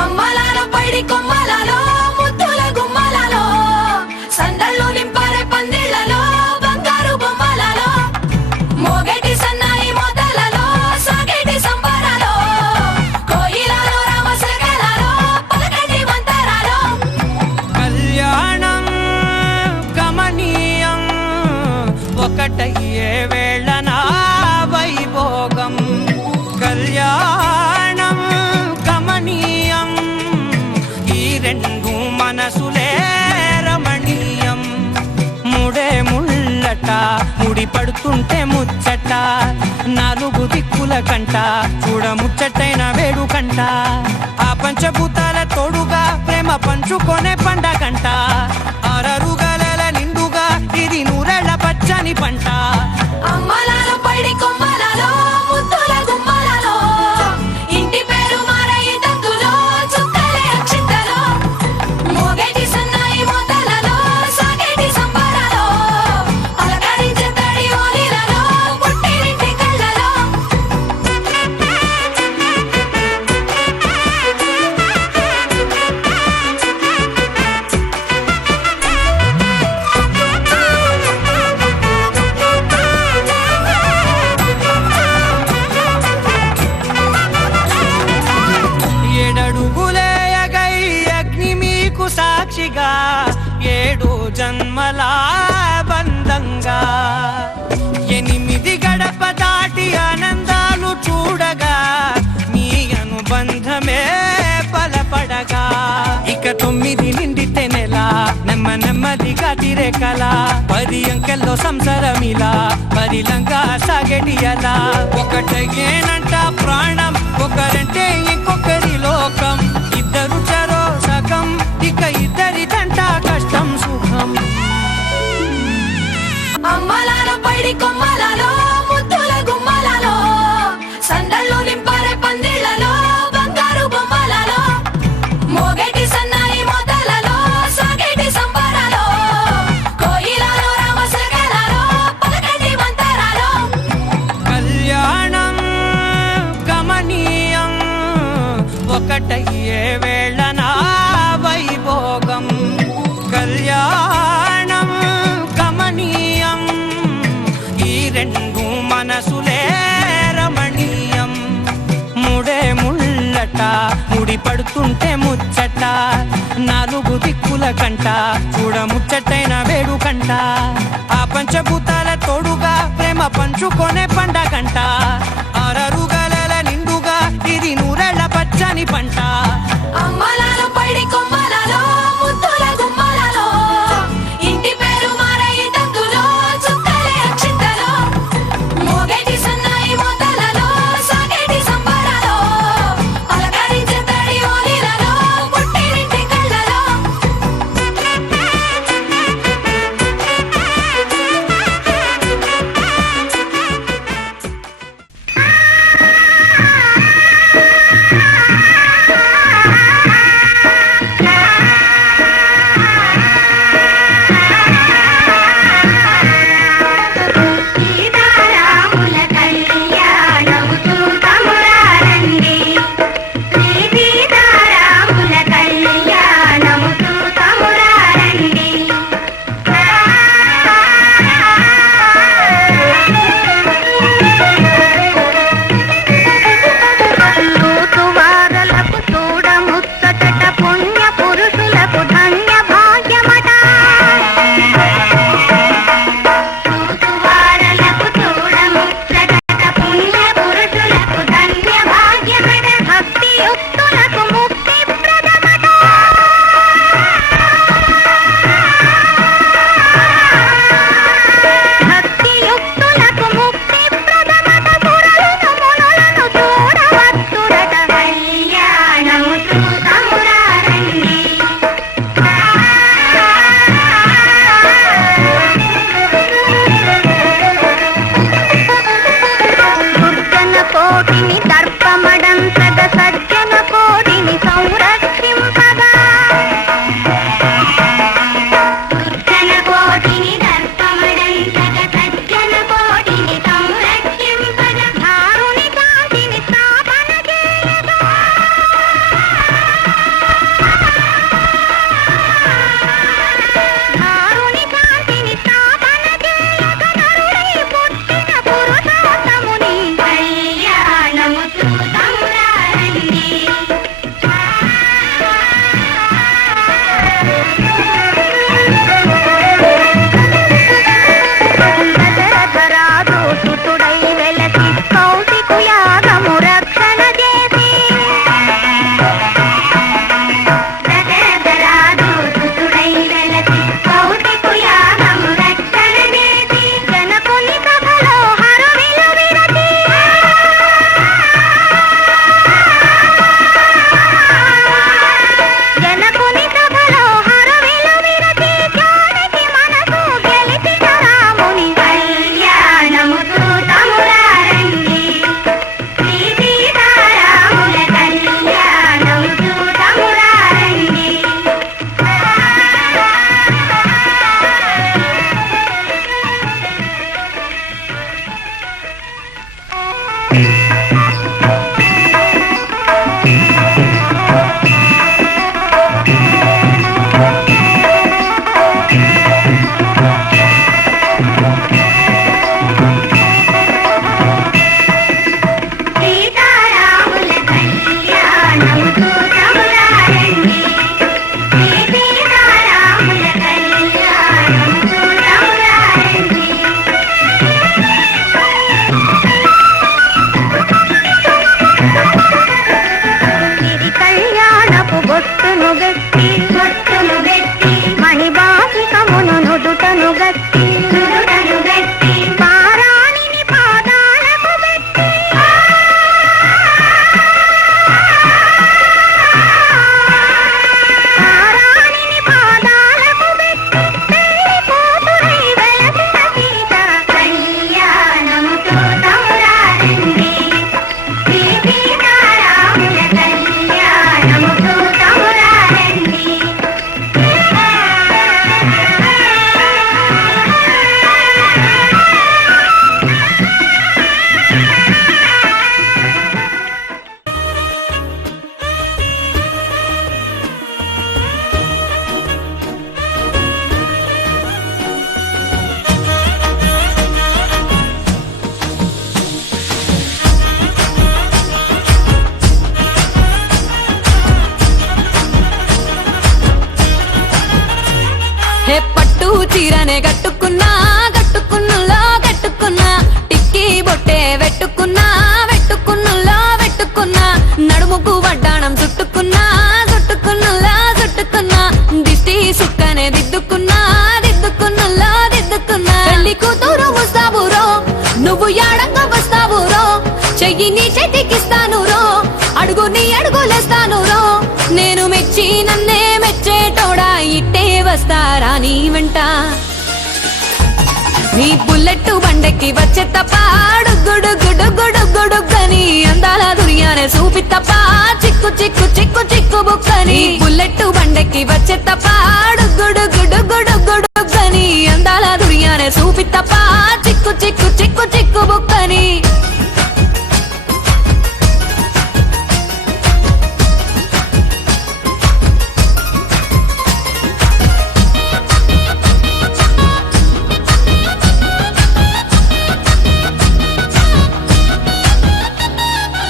అమ్మలాలో పైడి కొమ్మలలో ముద్దుల గుమ్మలలో సందళ్ళు నింపారే పందిళ్లలో బంగారు బొమ్మలలో మోగేటి సన్నాయి మోతలలో సాగేటి సంబరాలో కోయిలలో రామశకలలో పలకటి మంతరాలో కళ్యాణం గమనీయం ఒకటయ్యే వేళన వైభోగం కళ్యాణం గమనీయం ఈ రెండు మనసులే రమణీయం ముడే ముళ్ళట ముడి పడుతుంటే ముచ్చట నాలుగు దిక్కుల కంట చూడ ముచ్చటైన వేడుకంట ఆ పంచభూతాల తోడుగా ప్రేమ పంచుకొనే పండగంట ఆరరుగల నిండుగా ఇది నూరెళ్ళ పచ్చని పంట అమ్మలాలో పైడి కొమ్మలలో ముద్దుల గుమ్మలలో ఇంటి పేరు మారయి తంతులో చుక్కలే అక్షింతలో మోగేటి సన్నాయి మోతలలో సాగేటి సంబరాలో అలకరించే తడి ఓలిలలో పుట్టినింటి కళ్ళలో ఏడడుగులేయగై అగ్ని మీకు సాక్షిగా ఏడు జన్మల బంధంగా ఎనిమిది గడప దాటి ఆనందాలు చూడగా మీ అనుబంధమే బలపడగా ఇక 9 నిండితే నెల నెమ్మదిగా తిరే కల 10 అంకెల్లో సంసారమిలా పరిలంగా సాగేటియలా ఒకటేనంట ప్రాణం ఒకరంటే ఇంకొకరి లోకం ఇద్దరు చరో సగం ఇక ఇద్దరిదంట కష్టం సుఖం అమ్మలాలో పైడి కొమ్మలలో ముద్దుల గుమ్మలలో సందళ్ళు నింపారే పందిళ్లలో బంగారు బొమ్మలలో మోగేటి సన్నాయి మోతలలో సాగేటి సంబరాలో కోయిలలో రామశకలలో పలకటి మంతరాలో కళ్యాణం గమనీయం ఒకటయ్యే వేళన వైభోగం కళ్యాణం గమనీయం ఈ రెండు మనసులే రమణీయం ముడే ముళ్ళట ముడి పడుతుంటే ముచ్చట నాలుగు దిక్కుల కంట చూడ ముచ్చటైన వేడుకంట ఆ పంచభూతాల తోడుగా ప్రేమ పంచుకొనే పండగంట ఆరరుగల నిండుగా ఇది నూరెళ్ళ పచ్చని పంట అమ్మలాలో పైడి కొమ్మలలో ముద్దుల గుమ్మలలో ఇంటి పేరు మారయి తంతులో చుక్కలే అక్షింతలో మోగేటి సన్నాయి మోతలలో సాగేటి సంబరాలో అలకరించే తడి ఓలిలలో పుట్టినింటి కళ్ళలో బొట్టును గట్టి మణిబాసికమును నుదుటను గట్టి పారాణిని పాదాలకు గట్టి పారాణిని పాదాలకు గట్టి పెళ్లి కూతురై వెలసిన సీత కళ్యాణముతో తౌరారండి శ్రీ సీతారాముల కళ్యాణముతో తౌరారండి. హే పట్టు చీరనే కట్టుకున్నా కట్టుకున్నులో కట్టుకున్నా టిక్కీ బొట్టే వెట్టుకున్నా వెట్టుకున్నులో వెట్టుకున్నా నడుముకు వడ్డాణం చుట్టుకున్నా చుట్టుకున్నులో చుట్టుకున్నా దిష్టి సుక్కనే దిద్దుకున్నా దిద్దుకున్నులో దిద్దుకున్నా పెళ్లి కూతురు ముస్తాబురో నువ్వు యాడంగా వస్తావురో చెయ్యి నీ చేతికిస్తాను రో అడుగు నీ అడుగులేస్తాను రో నేను మెచ్చి నన్నే మెచ్చేటోడా ఇట్టే వస్తారా నీ వెంట నీ బుల్లెట్ బండెక్కి వచ్చే తప్ప గుడు గుడు గుడు గుడుగని అందాల దునియానే చూపి తప్ప చిక్కు చిక్కు చిక్కు చిక్కు బుక్కని బుల్లెట్ బండెక్కి వచ్చే తప్ప గుడు గుడు గుడు గుడుగని అందాల దునియానే చూపి తప్ప చిక్కు చిక్కు చిక్కు చిక్కు బుక్కని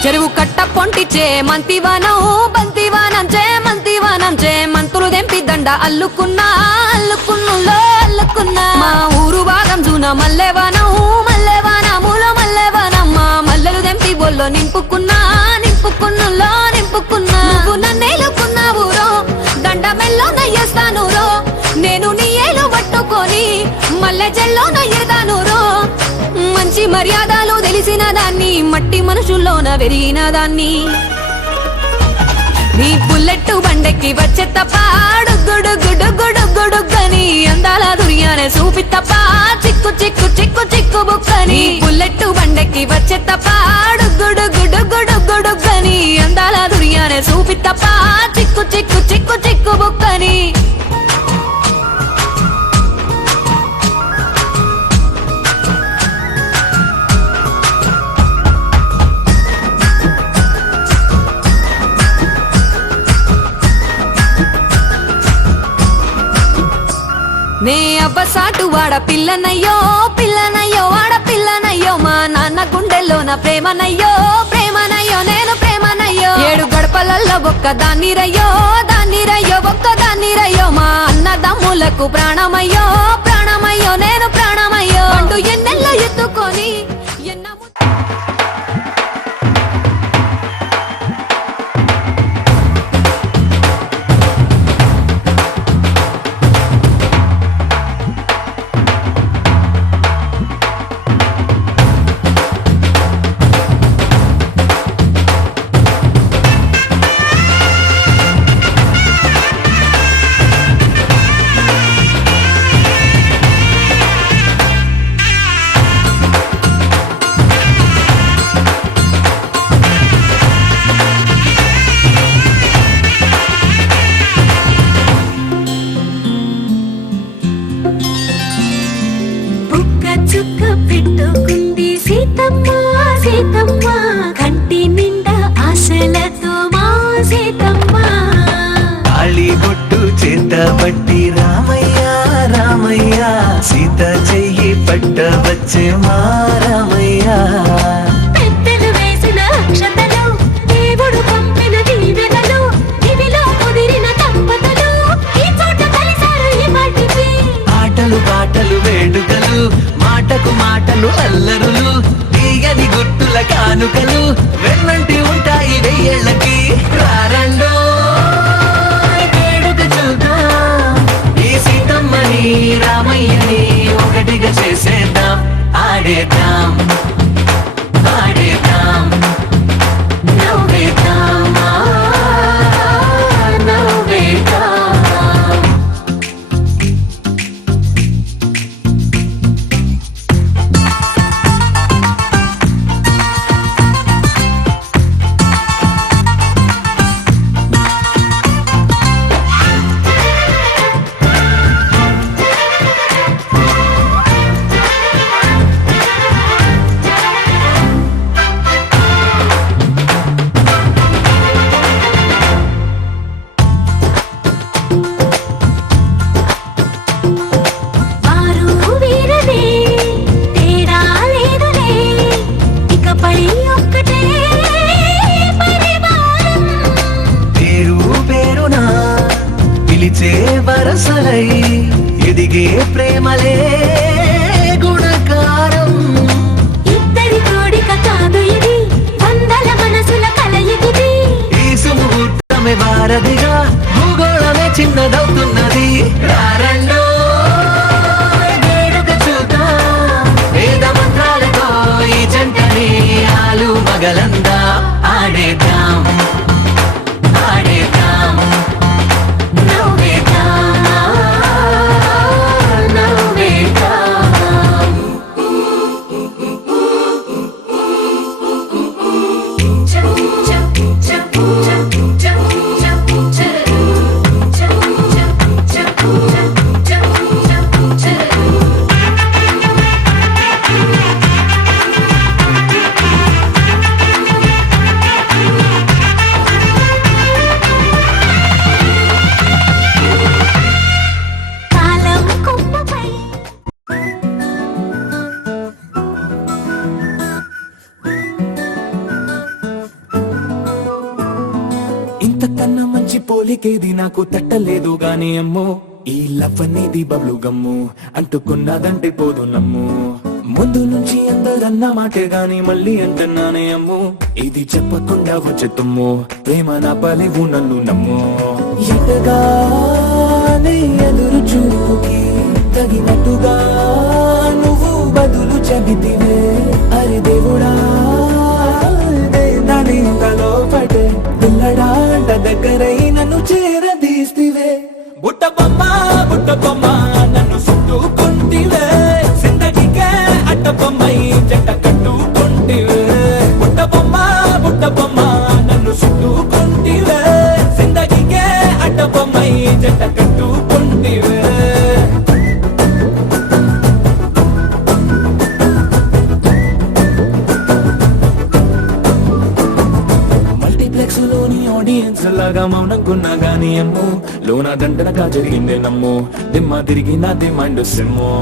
చెరువు కట్ట పొంటిచే మంతివానం బంతివానం చే మంతులు దెంపి దండ అల్లుకున్నా అల్లుకున్నులో అల్లుకున్నా మా ఊరు భాగం జూన మల్లెవానములో మల్లెవానమ్మ మల్లెలు దెంపి బొల్లో నింపుకున్నా నింపుకున్నులో నింపుకున్నా నువ్వు నన్నేలుకున్నావు రో దండ మెల్లో నయ్యేస్తాను రో నేను నీ ఏలు పట్టుకొని మల్లె జల్లో నయ్యేదాను రో మంచి మర్యాదలు తెలిసిన దాన్ని మట్టి మనుషుల్లోన వెరిగిన దాన్ని నీ బుల్లెట్ బండెక్కి వచ్చే తప్ప గుడు గుడు గుడు గుడుగని అందాల దునియానే చూపి తప్ప చిక్కు చిక్కు చిక్కు చిక్కు బుక్కని బుల్లెట్ బండెక్కి వచ్చే తప్ప గుడు గుడు గుడు గుడుగని అందాల దునియానే చూపి తప్ప చిక్కు చిక్కు చిక్కు చిక్కు బుక్కని నే అబ్బసాటు వాడ పిల్లనయ్యో పిల్లనయ్యో వాడ పిల్లనయ్యో మా నాన్న గుండెల్లోన ప్రేమనయ్యో ప్రేమనయ్యో నేను ప్రేమనయ్యో 7 గడపలల్లో ఒక్క దాన్నిరయ్యో దాన్నిరయ్యో ఒక్క దాన్నిరయ్యో మా అన్నదమ్ములకు ప్రాణమయ్యో ప్రాణమయ్యో నేను ప్రాణమయ్యో అంటూ ఎన్నెల్లో ఎత్తుకొని పట్టి రామయ్య రామయ్య సీత చెయ్యి పట్ట వచ్చే మా రామయ్య పెద్దలు వేసిన అక్షతలు దేవుడు పంపిన దీవెనలు ఇవిలో కుదిరిన దంపతులు ఈ చోట కలిసారు ఈ మాటికి ఆటలు పాటలు వేడుకలు మాటకు మాటలు అల్లరులు తీయని గుట్టుల కానుకలు వెన్నంటి ఉంటాయి వెయ్యేళ్ళకి రారండో పిలిచే వరసలై ఎదిగే ప్రేమలే గుణకారం. ఇద్దరి కోడిక కాదు ఇది, వందల మనసుల కలయికిది. ఈ సుముహూర్తమే వారధిగా భూగోళమే చిన్నదవుతున్నది. రారండో వేడుక చూద్దాం, వేద మంత్రాలతో ఈ జంటని ఆలు మగలందా ఆడేద్దాం ఆడేద్దాం నవ్వేద్దాం నవ్వేద్దాం. కాలం కొమ్మపై ఇంతకన్నా మంచి పోలికేది నాకు తట్టలేదు గాని అమ్మో, ఈ లవ్ అనేది బబ్లు గమ్ము అంటుకున్నదంటే పోదు నమ్ము. ముందు నుంచి అందరన్న మాటే గాని మళ్ళీ అంటున్నానే అమ్ము, ఇది చెప్పకుండా వచ్చే తుమ్ము, ప్రేమ నా పలేవు నన్ను నమ్ము. ఎటగానే ఎదురు చూపుకి తగినట్టుగా నువ్వు బదులు చెబితివే. అరే దేవుడా నాలో పడే పిల్లడాంట దగ్గరై నన్ను చేరదీస్తివే. బుట్ట బొమ్మ నన్ను చుట్టుకుంటివే, జిందగీకే అట్ట బొమ్మై జంట కట్టుకుంటివే. బుట్ట బొమ్మ నన్ను చుట్టుకుంటివే, జిందగీకే అట్ట బొమ్మై జంట కట్టుకుంటివే. మల్టీప్లెక్స్ లోని ఆడియన్స్ లాగా మౌనంకున్నా గానీ అమ్ము, లోన దండనగా జరిగిందే నమ్ము, దిమ్మ తిరిగి నా దిమ్మండు సిమ్ము.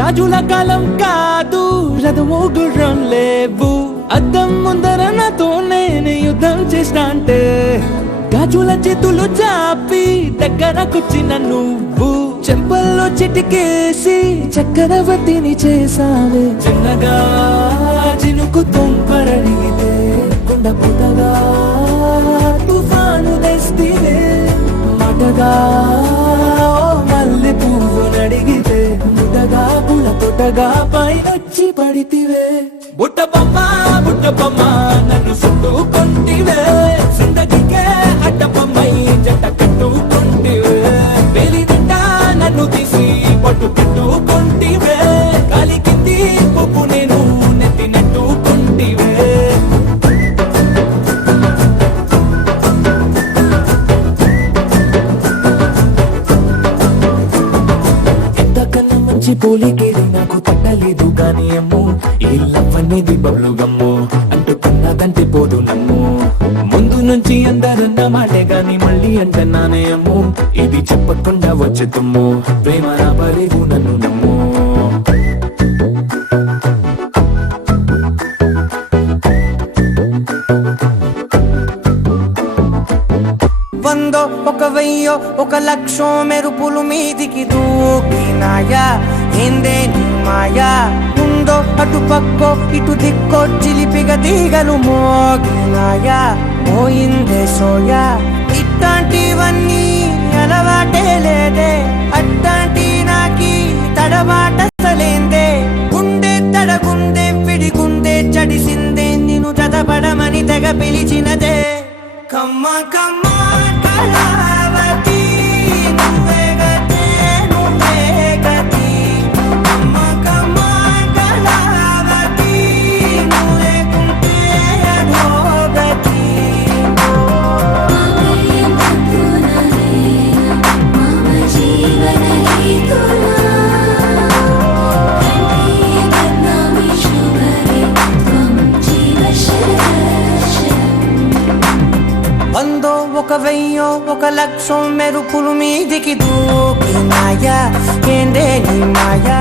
రాజుల కాలం కాదు, రథము గుర్రం లేవు, అద్దం ముందర నాతో నేను యుద్ధం చేస్తా అంటే గాజుల చేతులు చాపి దగ్గరకొచ్చిన నువ్వు చెంపల్లో చిటికేసి చక్రవర్తిని చేసావే. చిన్నగా చినుకు తుంపరడిగితే కుండ పుట్టగా తుఫాను తెస్తివే. మాటగా మల్లె పువ్వు నడిగితే ముటగా పుల తొటగా పైనొచ్చి పడితివే. బుట్ట బొమ్మ నన్ను చుట్టుకుంటివే, జిందగీకే అడ్డ బొమ్మై జంట కట్టుకుంటివే. వేలి నిండా నన్ను తీసి పట్టు పెట్టుకుంటివే, గాలి కింది పువ్వు నేను నెత్తినట్టుకుంటివే. ఎంతకన్నా మంచి పోలికేది నాకు తట్టలేదు గాని అమ్ము, ఈ లవ్ అనేది బబ్లు గమ్ము అంటుకున్నదంటే పోదు నమ్ము. ముందు నుంచి అందరన్న మాటే గాని మళ్ళీ అంటున్నానే అమ్ము, ఇది చెప్పకుండా వచ్చే తుమ్ము, ప్రేమ నా బలేవు నన్ను నమ్ము. వందో ఒక వెయ్యో ఒక లక్షో మెరుపులు మీదికి దూకినాయా, ఏందే నీ మాయా. ముందో అటు పక్కో ఇటు దిక్కో చిలిపిగ తీగలు మోగినాయా, పోయిందే సోయా. ఇట్లాంటివన్నీ అలవాటే లేదే, అట్లాంటి నాకి తడబాటలేందే. గుండె తడగుందే విడిగుందే చడిసిందే, నిన్ను చదపడమని తెగ పిలిచినదే. కమ్మ కమ్మ కళావతి నువ్వే గతే నువ్వే గతి. కమ్మ కమ్మ కళావతి నువ్వే కుంటే అధోగతి. ఒక వెయ్యో ఒక లక్షం మెరుపులు మీదికి దూకినాయా ఏందే నీ మాయా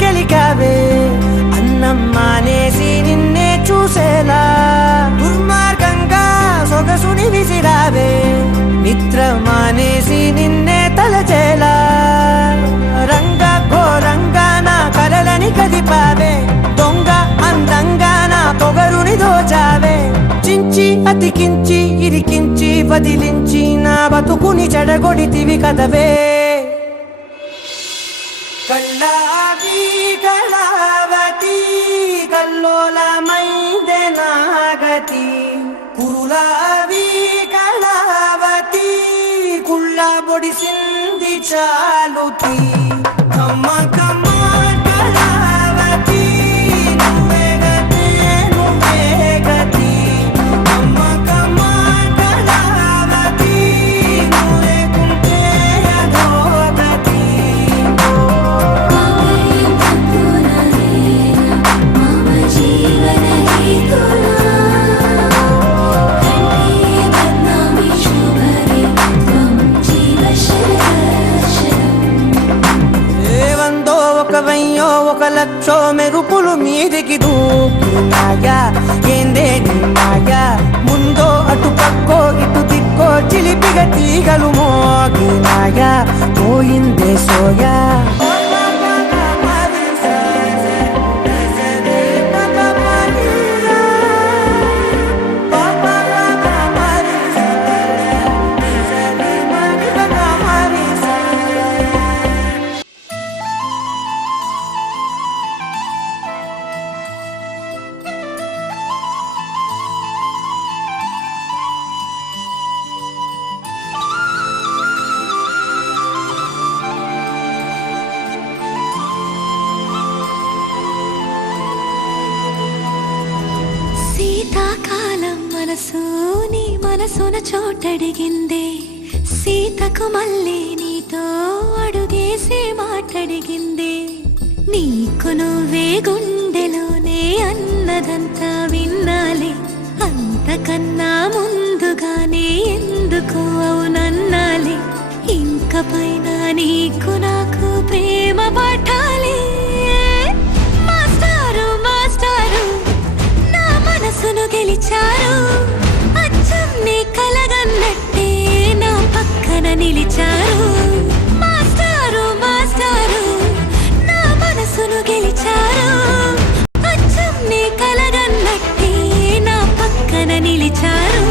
గెలికావే అన్నం మానేసి నిన్నే చూసేలా దుర్మార్గంగా సొగసుని విసిరావే నిద్ర మానేసి నిన్నే తలచేలా రంగ ఘోరంగా నా కలలని కదిపావే దొంగ అందంగా నా పొగరుని దోచావే చించి అతికించి ఇరికించి వదిలించి నా బతుకుని చెడగొడితివి కదవే కల్లావి కళావతి కల్లోలమైందే నాగతి కురులావి కళావతి కుళ్ళ బొడిసింది చాలుతి కమ్మ కమ్మ కళావతి నువ్వే గతే నువ్వే గతి కమ్మ కమ్మ కళావతి నువ్వే కుంటే అధోగతి ఒక లక్షో మెరుపులు మీదికి దూకినాయా ఏందే నీ మాయా ముందో అటు పక్కో ఇటు దిక్కో చిలిపిగ తీగలు మోగినాయా పోయిందే సోయా శీతాకాలం మనసు నీ మనసున చోటడిగిందే సీతకు మళ్ళీ నీతో అడుగేసే మాటడిగిందే నీకు నువ్వే గుండెలోనే అన్నదంతా విన్నాలే అంతకన్నా ముందుగానే ఎందుకు అవునన్నాలే ఇంక పైన నీకు నాకు ప్రేమ పాఠాలే మాస్టారు మాస్టారు నా మనసును గెలిచారు అచ్చం నీ కలగన్నట్టే నా పక్కన నిలిచారు మాస్టారు మాస్టారు నా మనసును గెలిచారు అచ్చం నీ కలగన్నట్టే నా పక్కన నిలిచారు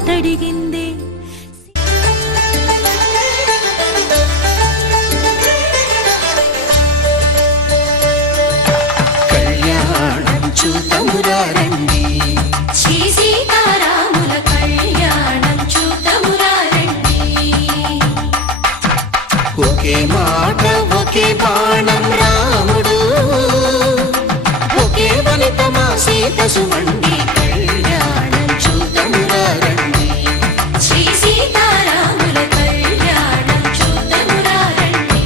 మాటడిగిందే కళ్యాణం చూతమురా రండి శ్రీ సీతారాముల కళ్యాణం చూతమురా రండి ఒకే మాట ఒకే బాణం రాముడు ఒకే వనిత మా సీత సుమండి కళ్యాణం చూతమురా రండి శ్రీ సీతారాముల కళ్యాణం చూతమురా రండి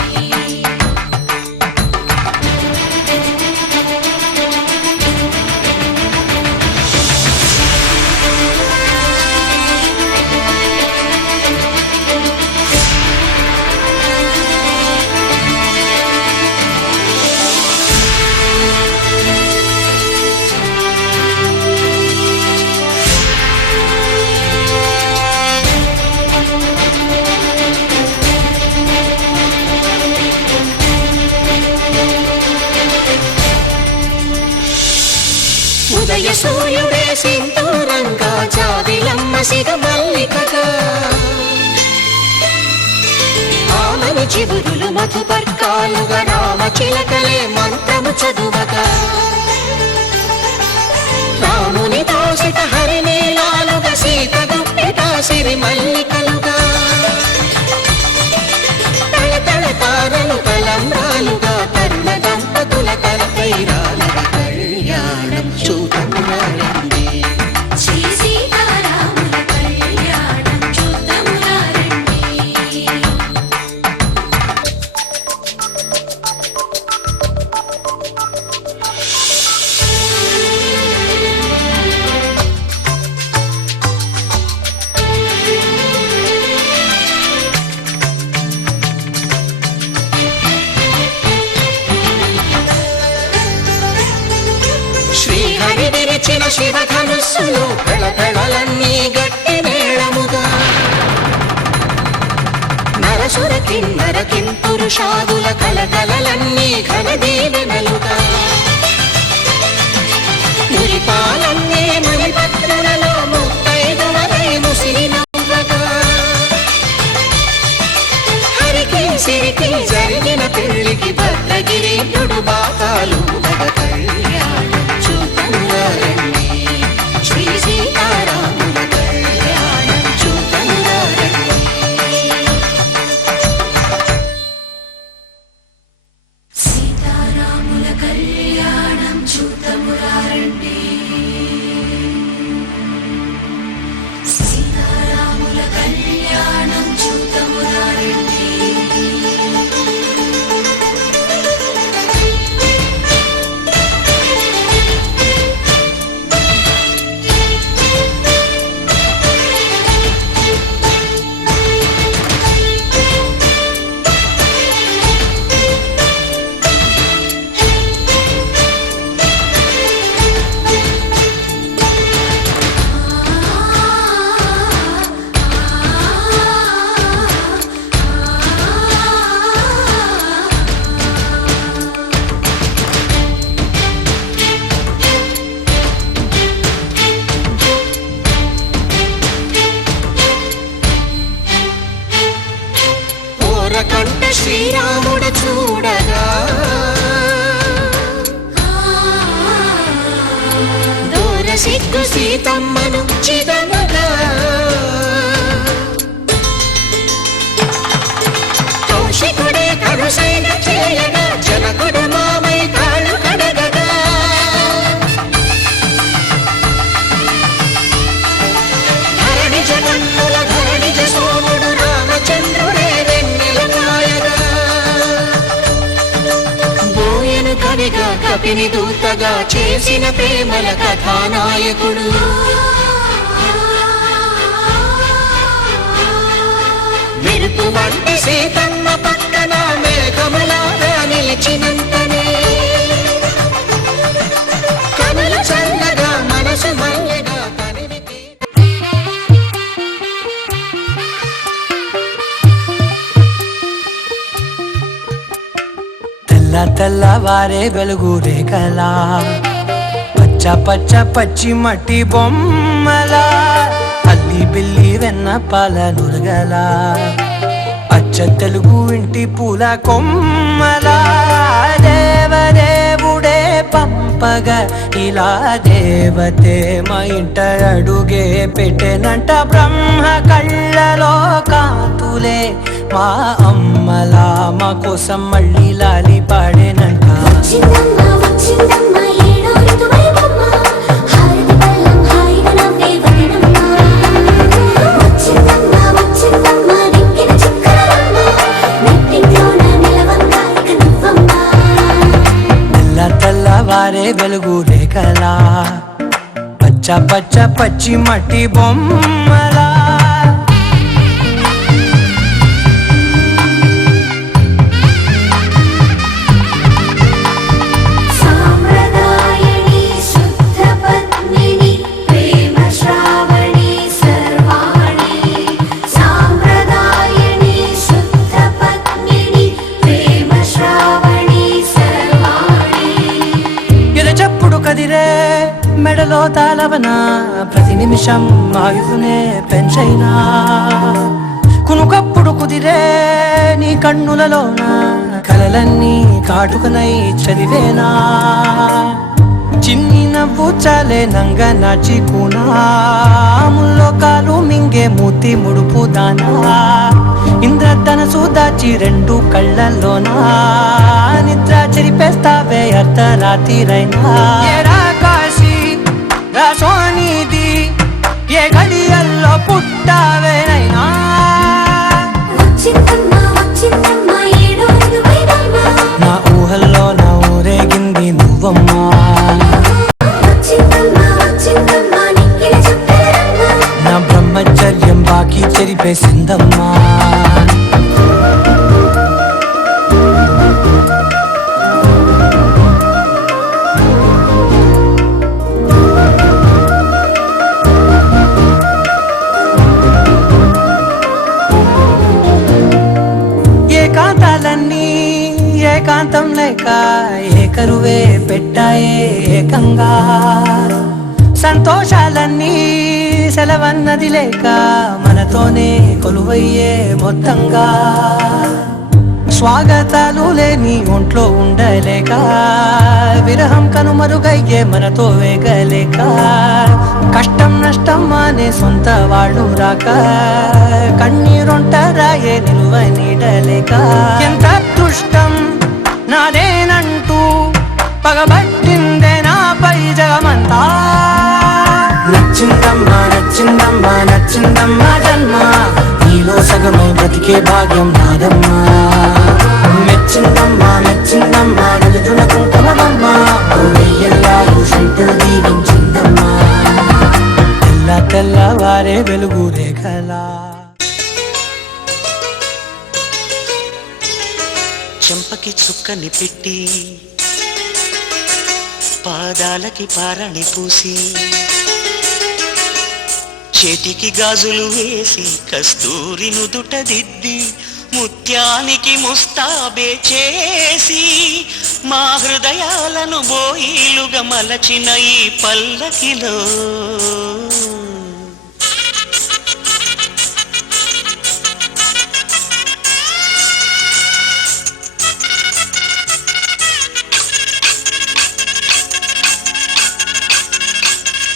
ఉదయ సూర్యుడే సింధూరంగా జాబిలమ్మ సిగ మల్లికగా ఆమని చిగురులు మధుపర్కాలుగా రామ చిలకలే మంత్రము చదువగా రాముని దోసిట హరినీలాలుగా సీత గుప్పిట సిరి మల్లికలుగా తళతళ తారలు తలంబ్రాలుగా తరుణ దంపతుల తలపైరాలుగా కళ్యాణం చూతమురా రండి శ్రీ సీతారాముల కళ్యాణం చూతమురా రండి శ్రీహరి విరిచిన శివధనుస్సులు పెళపెళలన్నీ గట్టి మేళముగా నరసుర కిన్నర కింపురుషాదుల కలకలలన్నీ ఘన దీవెనలుగా మురిపాలన్నీ మణిపత్రులలో ముత్తైదువలై ముసిరి నవ్వగా హరికి సిరికి జరిగిన పెళ్లికి భద్రగిరీయుడు బాకాలు కళ్యాణం చూతమురా రండి శ్రీ సీతారాముల కళ్యాణం చూతమురా రండి సీతారాముల కళ్యాణం చూతమురా రండి సీతారాముల కళ్యాణం చూతమురా రండి కంట శ్రీరాముడు చూడగా దూర సిగ్గు సీతమ్మను చిదమగా కౌశికుడే కరుసైన చేయగా జనకుడు మామై కాళ్ళు కడగగా ధరణి జగన్నుల ధరణి సోముడు రామచంద్రుడే కవిగా కపిని దూతగా చేసిన ప్రేమల కథానాయకుడు మెరుపు వంటి సీతమ్మ పక్కన మేఘములాగా నిలిచినంతనే కనులు చల్లగా మనసు మల్లెగా తనివి తెల్లవారే వెలుగు రేఖలా పచ్చ పచ్చ పచ్చి మట్టి బొమ్మలా అల్లి జాబిల్లి వెన్న పాల నురగల అచ్చ తెలుగు ఇంటి పూల కొమ్మల దేవదేవుడే పంపగా ఇలా దేవతే మా ఇంట అడుగే పెట్టెనంట బ్రహ్మ కళ్ళలో కాంతులే మా అమ్మలా మా కోసం మళ్ళీ లాలి పాడేనంట వచ్చిందమ్మ వచ్చిందమ్మ ఏడో ఋతువైవమ్మ హారతి పళ్ళం హాయిగా నవ్వే వదినమ్మ వచ్చిందమ్మ వచ్చిందమ్మ నెక్కిన చుక్కలమ్మ నెట్టింట్లోన నిలవంగా ఇక నువ్వమ్మ తెల్ల తెల్లవారే వెలుగు రేఖలా పచ్చ పచ్చ పచ్చి మట్టి బొమ్మలా సాంప్రదాయని శుద్ధ పద్మిని ప్రేమ శ్రావణి సర్వాణి సాంప్రదాయని శుద్ధ పద్మిని ప్రేమ శ్రావణి సర్వాణి ఎరచప్పుడు కదిరే మెడలో తాళవన ప్రతి నిమిషం ఆయువునే పెంచైనా కునుకప్పుడు కుదిరే నీ కన్నులలోన కలలన్నీ కాటుకనై చదివేనా చిన్ని నవ్వు చాలే నంగ నాచి కూనాముల్లో కాలు మింగే మూతి ముడుపు దానా ఇంద్రధనసు దాచి రెండు కళ్ళల్లోనా నిద్ర చెరిపేస్తావే అర్ధరాత్రిరైనా ఏరా కాశీ రా సోనిది ఏ గడియల్లో పుట్టావేనైనా వచ్చిందమ్మ వచ్చిందమ్మ ఏడో ఋతువైవమ్మ నా ఊహల్లో నా ఊరేగింది నువ్వమ్మా వచ్చిందమ్మ వచ్చిందమ్మ నెక్కిన చుక్కలమ్మ నా బ్రహ్మచర్యం బాకీ చెరిపేసిందమ్మా ఏకాంతాలన్నీ ఏకాంతం లేక ఏకరువే పెట్టాయే ఏకంగా సంతోషాలన్నీ సెలవన్నది లేక మనతోనే కొలువయ్యే మొత్తంగా స్వాగతాలు లేని ఒంట్లో ఉండలేక విరహం కనుమరుగయ్యే మనతో వేగలేక కష్టం నష్టం అనే సొంత వాళ్ళు రాక కన్నీరొంటరాయే నిలువ నీడలేక ఎంత అదృష్టం నాదేనంటూ పగబట్టిందే నాపై జగమంతా నచ్చిందమ్మా నచ్చిందమ్మా నచ్చిందమ్మా జన్మ నీలో సగమై బ్రతికే భాగ్యం నాదమ్మా మెచ్చిందమ్మా మెచ్చిందమ్మా నలుజున కుంకుమమ్మా వెయ్యల్లాలు శంకులు దీవించిందమ్మా తెల్ల తెల్లవారే వెలుగు రేఖలా చెంపకి చుక్కని పెట్టి పాదాలకి పారని పూసి చేతికి గాజులు వేసి కస్తూరి నుదుట దిద్ది ముత్యానికి ముస్తాబే చేసి మా హృదయాలను బోయిలుగా మలచిన ఈ పల్లకిలో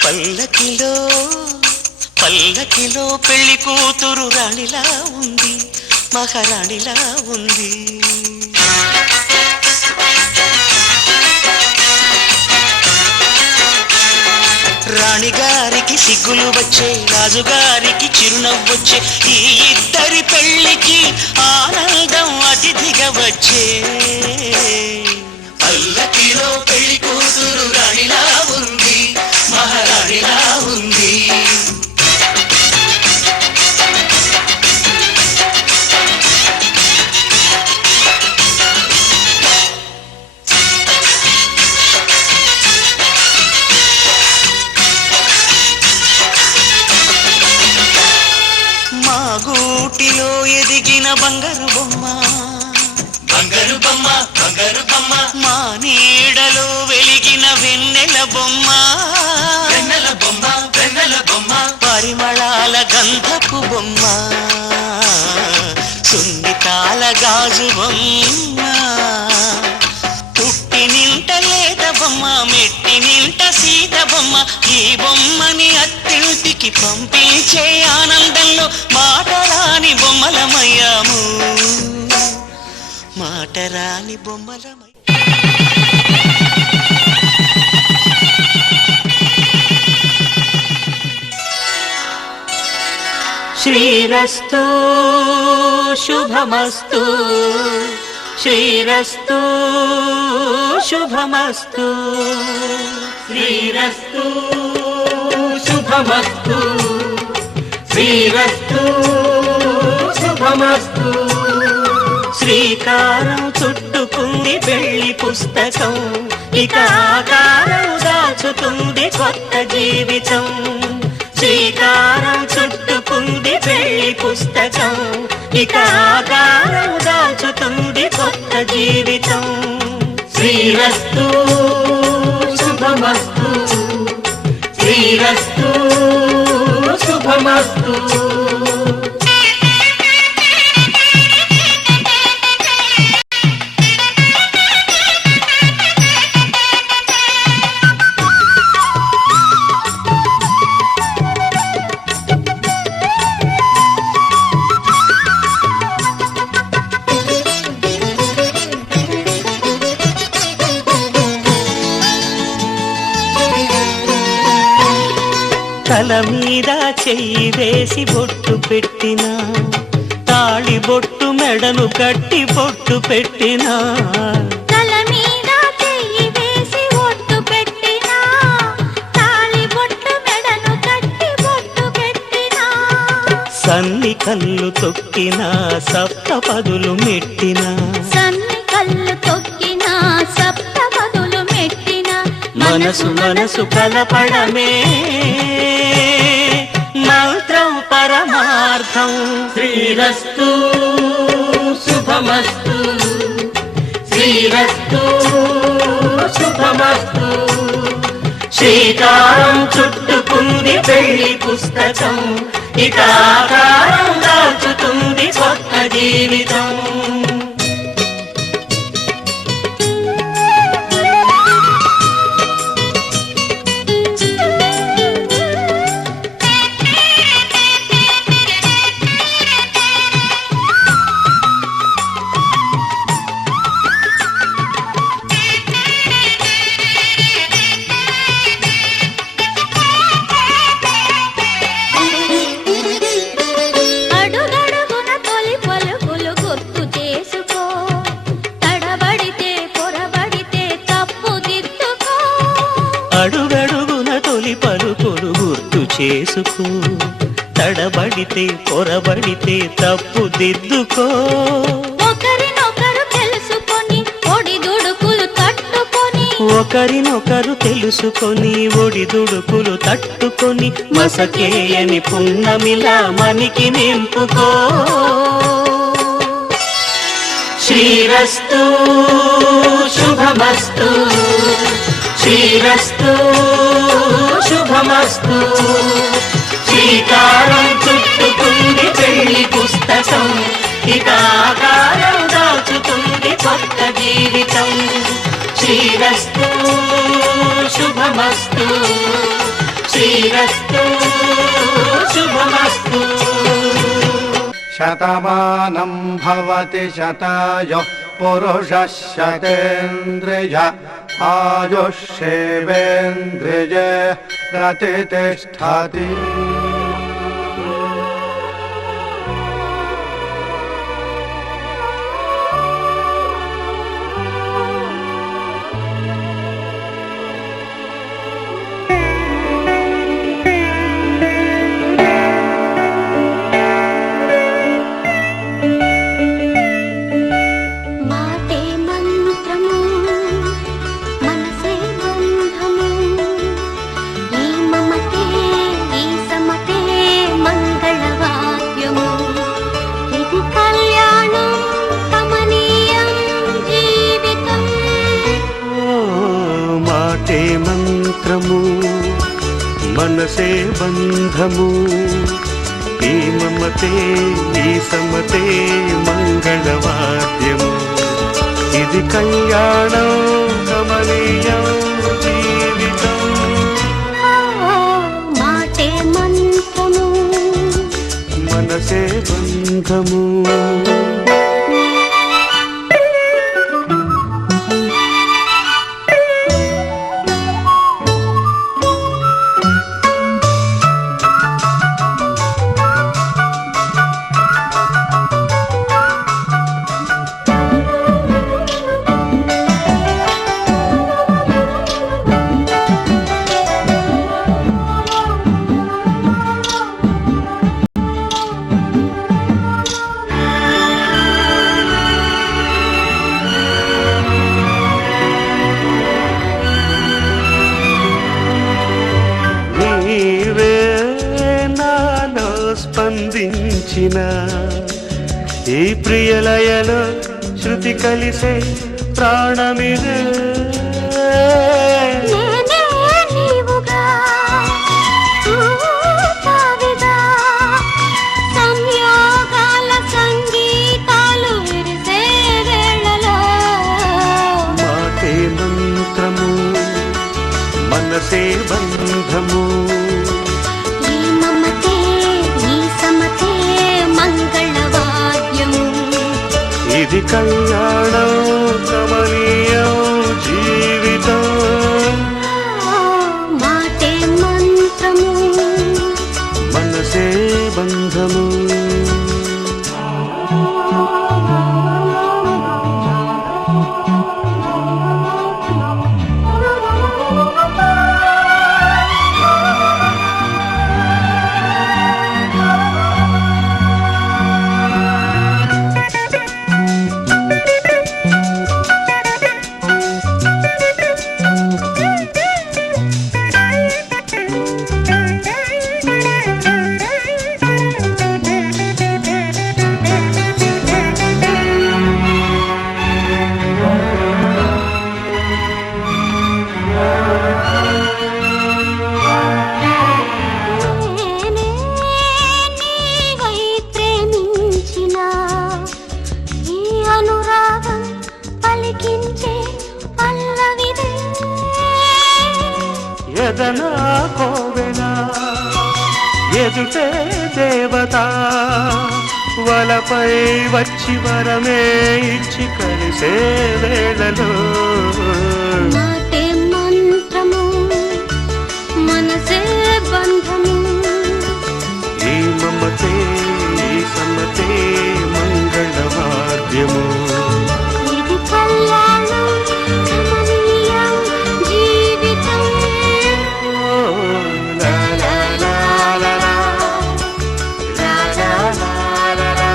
పల్లకిలో పల్లకిలో పెళ్లి కూతురు రాణిలా ఉంది మహారాణిలా ఉంది రాణిగారికి సిగ్గులు వచ్చే రాజుగారికి చిరునవ్వొచ్చే ఈ ఇద్దరి పెళ్లికి ఆనందం అతిథిగా వచ్చే పల్లకిలో పెళ్లి కూతురు రాణిలా ఉంది మహారాణిలా ఉంది మా గూటిలో ఎదిగిన బంగారు బొమ్మ బంగారు బొమ్మ బంగారు బొమ్మ మా నీడలో వెలిగిన వెన్నెల బొమ్మ వెన్నెల బొమ్మ వెన్నెల బొమ్మ పరిమళాల గంధపు బొమ్మ సున్నితాల గాజు బొమ్మ పుట్టి నింట లేత బొమ్మ మెట్టి నింట సీత బొమ్మ ఈ బొమ్మని అత్తింటికి పంపించే ఆనందంలో మాటరాని బొమ్మలమయ్యాము మాటరాని బొమ్మలమయ్యాము శ్రీరస్తు శుభమస్తు శ్రీరస్తు శుభమస్తు శ్రీరస్తు శుభమస్తు శ్రీరస్తు శుభమస్తు శ్రీకారం చుట్టుకుంది పెళ్లి పుస్తకం ఇక ఆకారం దాచుతుంది కొత్త జీవితం శ్రీకారం చుట్టుకుంది పెళ్లి పుస్తకం ఇక ఆకారం దాచుతుంది కొత్త జీవితం శ్రీరస్తు శుభమస్తు శ్రీరస్తు శుభమస్తు తల మీద చెయ్యి వేసి బొట్టు పెట్టినా తాళి బొట్టు మెడను కట్టి బొట్టు పెట్టినా తల మీద చెయ్యి వేసి ఒట్టు పెట్టినా తాళి బొట్టు మెడను కట్టి బొట్టు పెట్టినా సన్ని కళ్ళు తొక్కినా సప్త పదులు మెట్టినా సన్ని కళ్ళు తొక్కినా సప్త పదులు మెట్టినా మనసు మనసు కలపడమే మంత్రం పరమార్థం శ్రీరస్తు శుభమస్తు శ్రీరస్తు శుభమస్తు శ్రీకారం చుట్టుకుంది పెళ్లి పుస్తకం ఇక ఆకారం దాచుతుంది కొత్త జీవితం అడుగడుగున తొలి పలుకులు గుర్తు చేసుకో తడబడితే పొరబడితే తప్పు దిద్దుకో అడుగడుగున తొలి పలుకులు గుర్తు చేసుకో తడబడితే పొరబడితే తప్పు దిద్దుకో ఒకరినొకరు తెలుసుకొని ఒడిదుడుకులు తట్టుకొని ఒకరినొకరు తెలుసుకొని ఒడిదుడుకులు తట్టుకొని మసకేయని పున్నమిలా మనికి నింపుకో శ్రీరస్తు శుభమస్తు శ్రీరస్తు శుభమస్తు శ్రీకారం చుట్టుకుంది పెళ్లి పుస్తకం ఇక ఆకారం దాచుతుంది కొత్త జీవితం శ్రీరస్తు శుభమస్తు శ్రీరస్తు శుభమస్తు శతమానం భవతి శతాయుః పురుషः శతేంద్రియ ఆయుష్యేవేంద్రియే ప్రతిష్టతి మాటే మంత్రము మనసే బంధము ఈ మమతే ఈ సమతే మంగళవాద్యము ఇది కళ్యాణం కమనీయం జీవితం మాటే మంత్రము మనసే బంధము ఈ మమతే ఈ సమతే మంగళవాద్యము ఇది కళ్యాణం కమనీయం జీవితం మాటే మంత్రము మనసే బంధము స్పందించిన ఈ ప్రియలయలో శృతి కలిసే ప్రాణమిదే నేనే నీవుగా కావిగా సంయోగాల సంగీతాలు విరిసే వేళలో మాటే మంత్రము మనసే బంధము ఈ మమతే ఈ సమతే మంగళవాద్యము ఇది కళ్యాణం కమనీయం జీవితం మాటే మంత్రము మనసే బంధము నేనే నీవై ప్రేమించిన ఈ అనురాగం పలికించే పల్లవిదే ఎదనా కోవెనా ఎదుటే దేవత వలపై వచ్చి వరమే ఇచ్చి కలిసే వేళలో మాటే మంత్రము మనసే బంధము ఈ మమతే ఈ సమతే మంగళవాద్యము ఇది కళ్యాణం కమనీయం జీవితం ఓ లా లా లా లా లా. లా లా లా లా లా.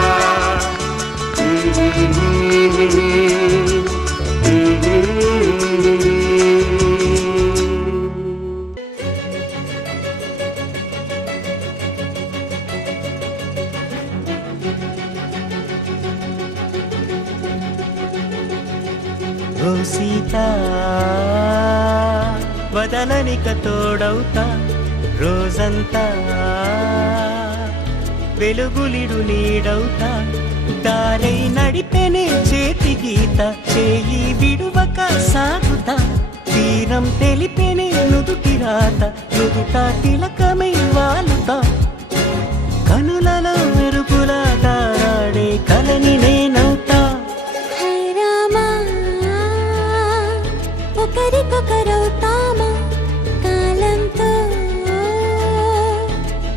ఓ సీత వదలనిక తోడవుతా రోజంతా వెలుగులిడు నీడవుతా దారై నడిపెనే చేతి గీత చేయి విడువక సాగుతా తీరం తెలిపెనే నుదుటి రాత నుదుట తిలకమై వాలుతా కనులలో మెరుపులా తారాడే కలని నేనవుతా హై రామా ఒకరికొకరవుతామా కాలంతో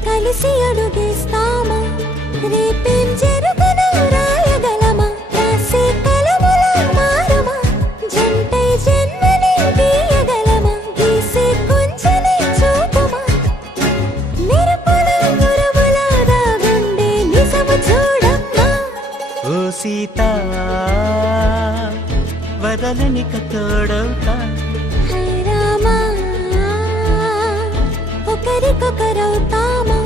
కలిసి అడుగేస్తామా రేపేం జరుగునో రాయగలమా రాసే కలములా మారుమా జంటై జన్మని గీయగలమా గీసే కొంచెనే చూపుమా మెరుపుల మురుములా దాగుండే నిజము చూడమ్మా ఓ సీత వదలనిక తోడవుతా హై రామా ఒకరికొకరవుతామా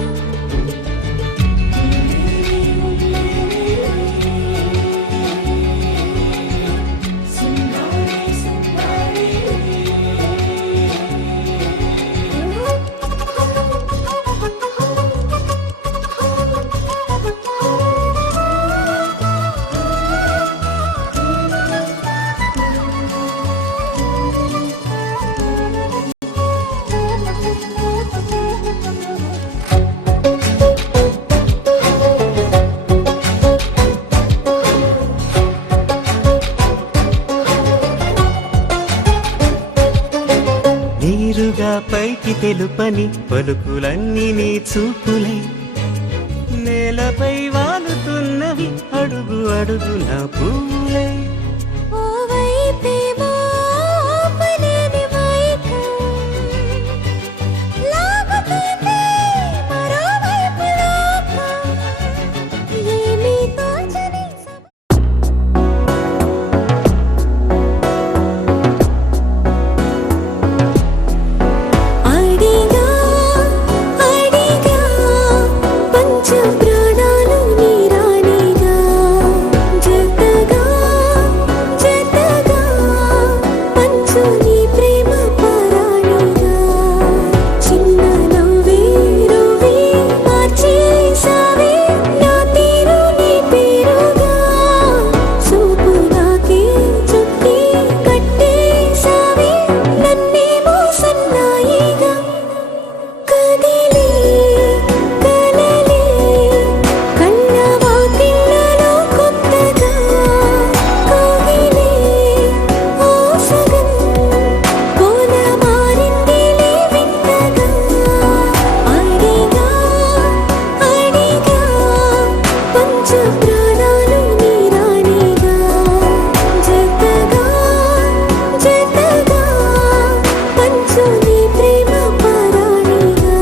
తెలుపని పలుకులన్నీ నీ చూపులై నేలపై వాలుతున్నవి అడుగు అడుగు నా పూలై ఓ వైపేమో ఆపలేని మైకం, లాగుతుంది మరోవైపు లోకం, ఏమీ తోచని అడిగా అడిగా పంచ ప్రాణాలు నీ రాణిగా, జతగా జతగా పంచు నీ ప్రేమ పరాణిగా, చిన్న నవ్వే రువే మార్చేసావే నా తీరు నీ పేరుగా, చూపు నాకే చుట్టి కట్టేసావే నన్నేమో సన్నాయిగా, కదిలే కలలే కళ్ళవాకిళ్ళలో కొత్తగా, కోగిలే ఓ సగం కోన మారిందిలే వింతగా, అడిగా అడిగా పంచ ప్రాణాలు నీ రాణిగా, జతగా జతగా పంచు నీ ప్రేమ పరాణిగా.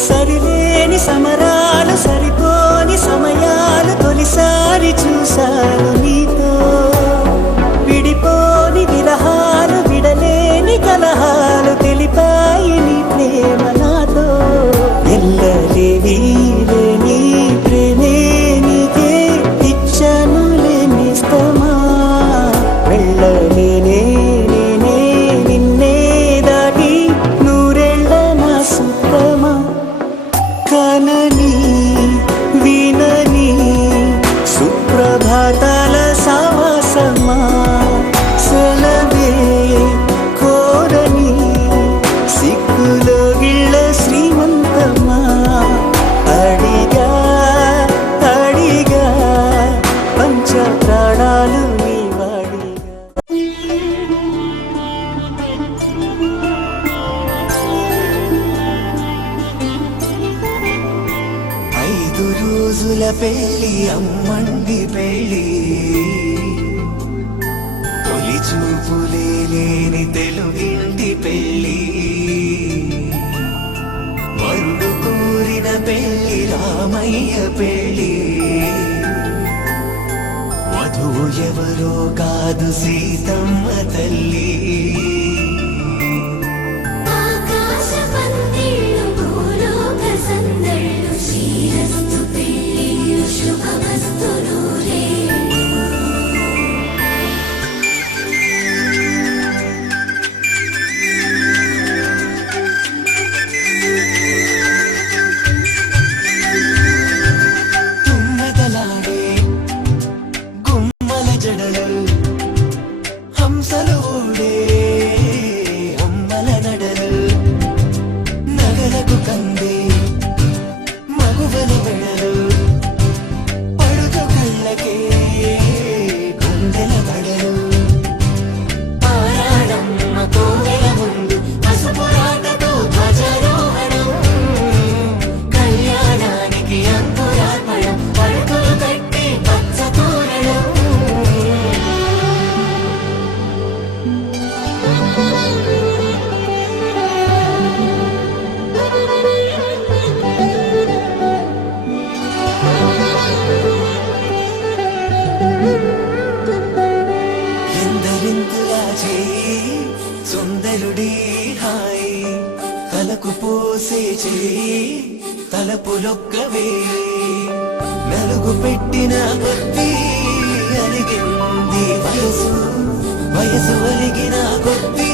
సరిలేని సమరాలు సరిపోని సమయాలు తొలిసారి చూశాను నీతో, విడిపోని విరహాలు విడలేని కలహాలు తెలిపాయి నీ ప్రేమ నాతో, ఎల్లలేని లేని ప్రేమే నీకే ఇచ్చాను లేనిస్తమా, వెళ్ళలేనే నేనే నిన్నే దాటి నూరెళ్ళ నా సుత్తమా, కనని వినని సుప్రభాతాల సావాసమా, సెలవే కోరని సిక్కులో గిళ్ళ శ్రీమంతమా, అడిగా అడిగా పంచ ప్రాణాలు నీ వాడిగా. ఐదు రోజుల పెళ్లి అమ్మండి పెళ్లి, తొలి చూపులే లేని తెలుగింటి పెళ్లి, వరుడు కోరిన పెళ్లి రామయ్య పెళ్లి, వధువు ఎవరో కాదు సీతమ్మ తల్లి. ఆకాశ పందిళ్ళు భూలోక సందళ్ళు శ్రీరస్తు పెళ్ళిళ్ళు శుభమస్తు నూరే. తుమ్మెదలాడే గుమ్మల జడలు హంసలు ఊడే అమ్మల నడలు, నగలకు కంది మగువల వెడలు, పడుతు కళ్ళకే గుండెల బడలు, పారాడమ్మ కోవెల ముందు పసుపు రాతతో ధ్వజారోహణం, కళ్యాణానికి అంకురార్పణం పడుతులు కట్టి పచ్చ తోరణం. ఎందరింతులా చేయి సుందరుడి హాయి, తలకు పోసే చెయ్యి తలపులొక్కవే నలుగు పెట్టిన కొద్దీ అలిగింది వయసు వయసు ఒలిగిన కొద్దీ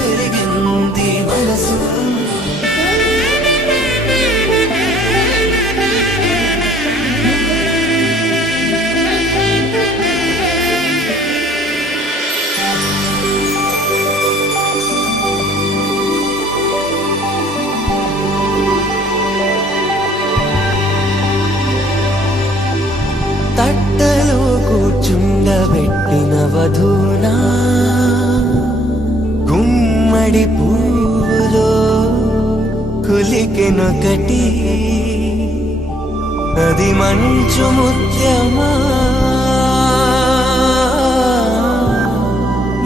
వెలిగింది మనసు తట్టలో కూర్చుండబెట్టిన వధూనా గుమ్మడి పూలో కులికెనొకటి అది మంచు ముత్యమా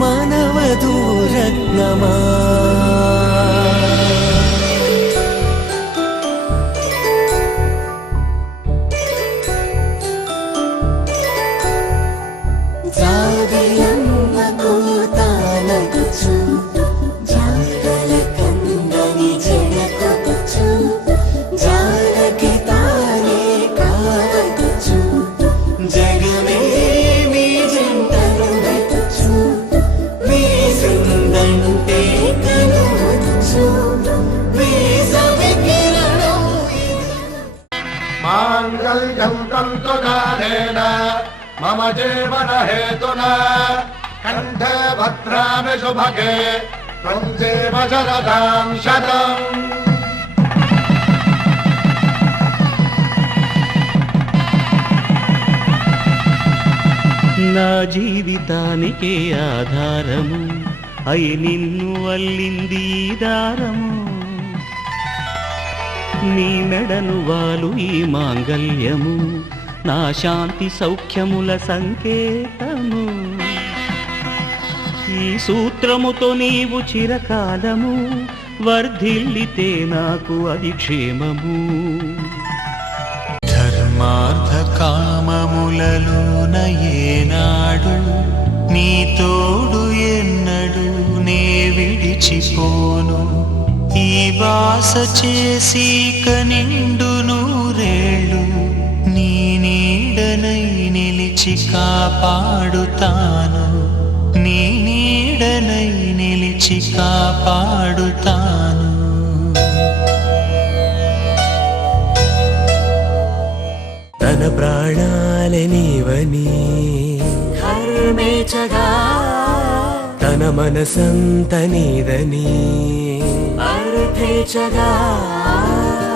మానవధూ రత్నమా మాంగళ్యం తంతుకారేణ మమ జీవన హేతునా కంఠే భద్రామి శుభగే త్వం జీవ శరదాం శతం. నా జీవితానికే ఆధారము అయి నిన్ను అల్లింది ఈ దారము నీ మెడను వాలు ఈ మాంగల్యము నా శాంతి సౌఖ్యముల సంకేతము ఈ సూత్రముతో నీవు చిరకాలము వర్ధిల్లితే నాకు అది క్షేమము ధర్మార్థ కామములలోన ఏనాడు నీ తోడు ఎన్నడు నే విడిచిపోను ఈ వాస చేసి కనిండు నూరేళ్ళు నీ నీడనై నిలిచి కాపాడుతాను నీ నీడనై నిలిచి కాపాడుతాను తన ప్రాణాలనివని హర్మేచగా తన మనసంత నీదని అర్థేచగా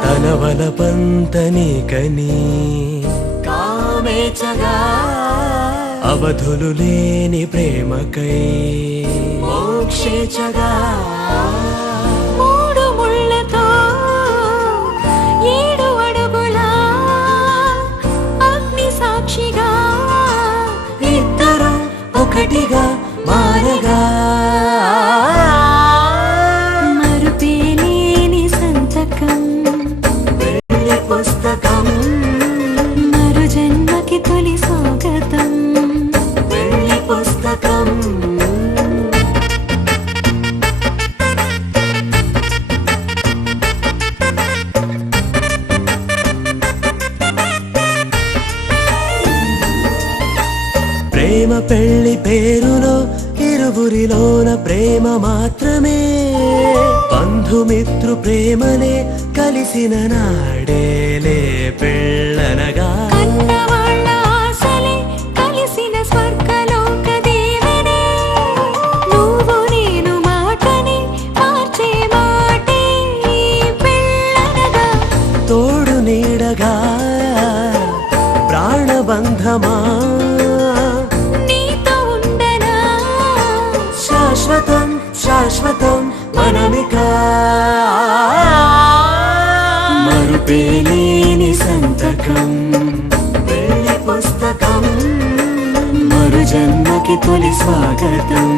తన వలపంత నీకని కామేచగా అవధులు లేని ప్రేమకై మోక్షేచగా మూడు ముళ్ళతో 7 అడుగుల అగ్ని సాక్షిగా ఇద్దరు ఒకటిగా మారగా మరుపేలేని సంతకం వెళ్ళి పుస్తకం మరు జన్మకి తొలి స్వాగతం వెళ్ళి పుస్తకం ప్రేమ పెళ్లి పేరులో ఇరువురిలోన ప్రేమ మాత్రమే బంధుమిత్రు ప్రేమలే కలిసిన నాడేలే పెళ్ళనగా కన్నవాళ్ళ ఆశలే కలిసిన స్వర్గలోక దేవనే నువ్వు నేను మాటని మార్చే మాటే ఈ పెళ్ళనగా తోడు నీడగా ప్రాణబంధమా నీతో ఉండనా శాశ్వతం శాశ్వతం మనమిక మరుపేలేని సంతకం వెళ్ళి పుస్తకం మరు జన్మకి తొలి స్వాగతం